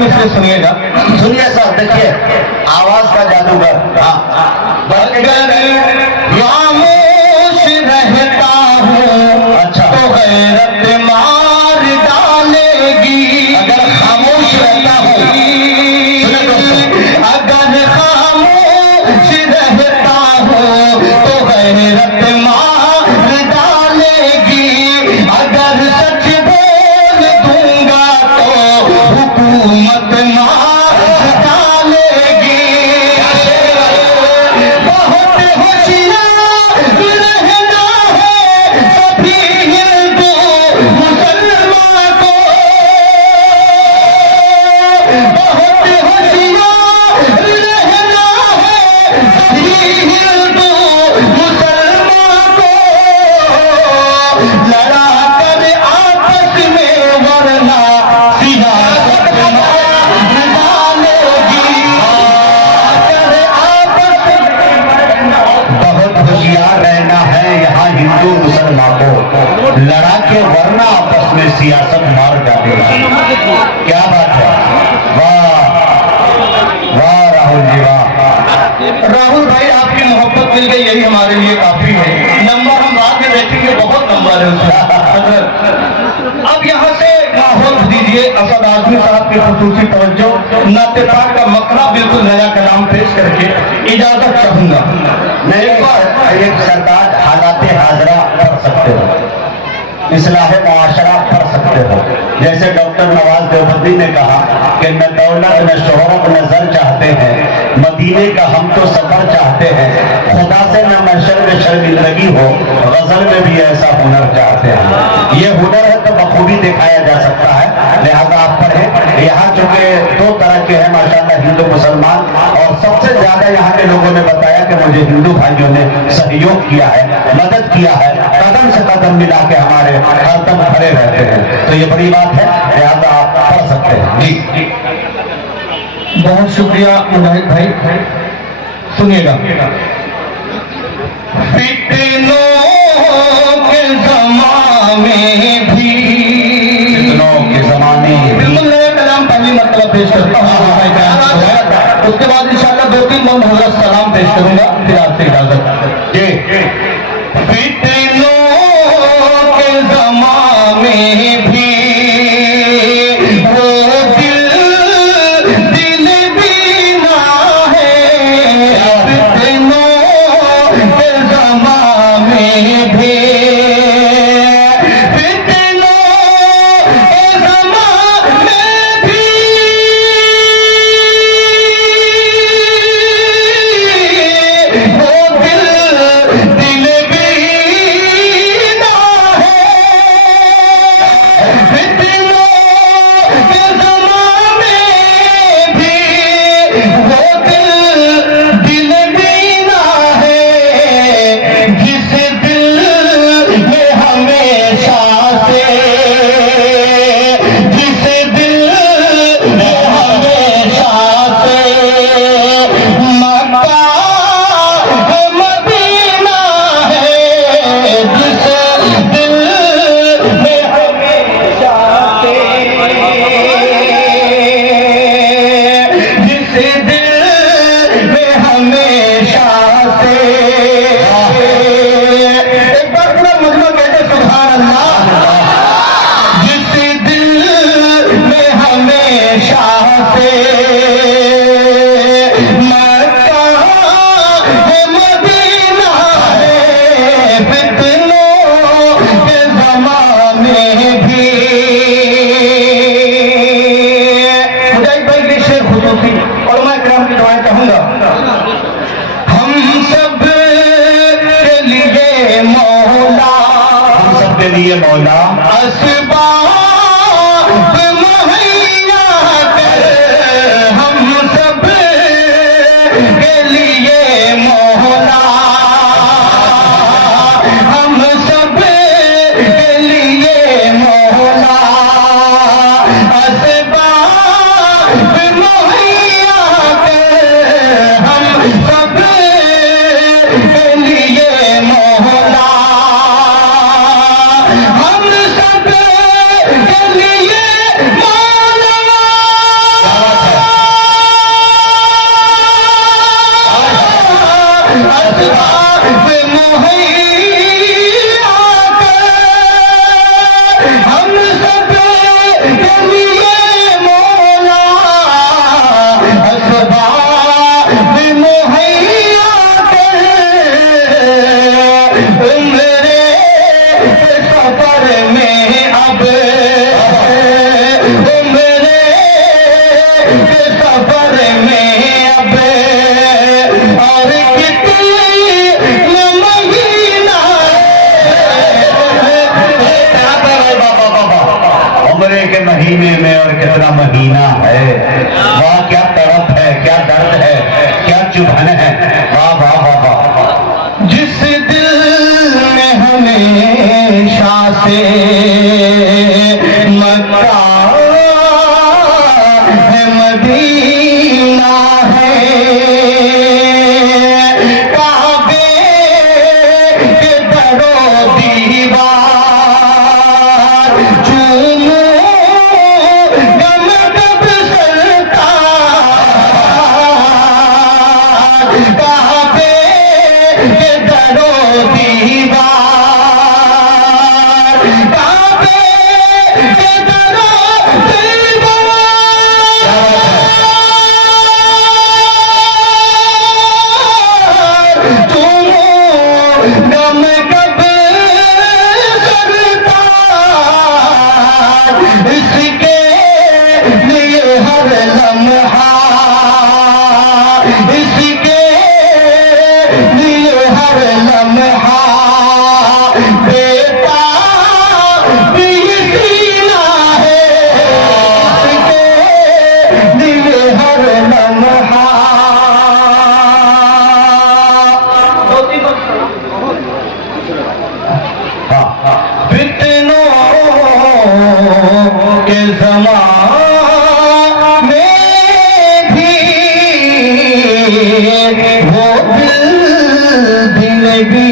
हम इसलिए सुनिएगा। सुनिए सर, देखिए आवाज का जादूगर। हाँ, खामोश रहता हूँ अच्छा तो गैरत मार डालेगी। अगर खामोश रहता हूँ, सुने दोस्तों, अगर खामोश रहता हूँ तो गैरत मार डालेगी। अगर सच बोल दूंगा तो हुकूमत मार डालेगी। बहुत होशियार रहना है सभी हिंदू मुसलमान को। बहुत होशियार रहना है सभी हिंदू मुसलमान को। लड़ा कर आपस में वरना सियासत मार डालेगी। अगर आपस बहुत होशियार रहना है यहाँ हिंदू मुसलमान को, लड़ा के वरना आपस में सियासत मार डालेगी। क्या बात है, वाह वाह राहुल जी वाह। राहुल भाई, आपकी मोहब्बत मिल गई, यही हमारे लिए काफी है। नंबर हम बाद में देखेंगे, बहुत नंबर है उसका। अब यहाँ से माहौल दीजिए असद आजमी साहब की खुसूसी तवज्जो। नाते पाक का मकरा बिल्कुल नया कलाम पेश करके इजाजत चाहूंगा। मैं एक सरकार हालात हाजरा पढ़ सकते हो, इस्लाह मुआशरा पढ़ सकते हो। जैसे डॉक्टर नवाज देवबंदी ने कहा कि न दौलत न शोहरत न जर चाहते हैं, मदीने का हम तो सफर चाहते हैं। खुदा से न महशर में शर्मिंदगी हो, गजल में भी ऐसा हुनर चाहते हैं। ये हुनर है तो बखूबी दिखाया जा सकता है, लिहाजा आप पढ़े। यहाँ चूंकि दो तरह के हैं माशाल्लाह, हिंदू मुसलमान, और सबसे ज्यादा यहाँ के लोगों ने बताया कि मुझे हिंदू भाइयों ने सहयोग किया है, मदद किया है, कदम से कदम मिला के हमारे हरदम खड़े रहते हैं। तो ये बड़ी बात है, लिहाजा आप पढ़ सकते हैं जी। बहुत शुक्रिया मुजाहिद भाई। सुनिएगा। फितनों के ज़माने भी, फितनों के ज़माने बिल्कुल नया कलाम पहली मतलब पेश करता हूँ। उसके बाद इंशाल्लाह 2-3 बंद हज़रत सलाम पेश करूंगा, फिर आपसे इजाजत जी। फितनों के ज़माने भी महीने में और कितना महीना है, वाह क्या तड़प है, क्या दर्द है, क्या चुभन है, वाह वाह वाह वाह। जिस दिल में हमेशा से मक्का है, मदीना है, काबे के दरो दीवार चूमो गम कब सरताज, काबे के दरो दीवार, काबे के दरो दीवार चूमो गम कब सरताज, इसके लिए हर लम्हा, इसके लिए हर लम्हा बेटा भी सीना है, इसके लिए हर लम्हा। फितनों के ज़माने भी वो दिल भी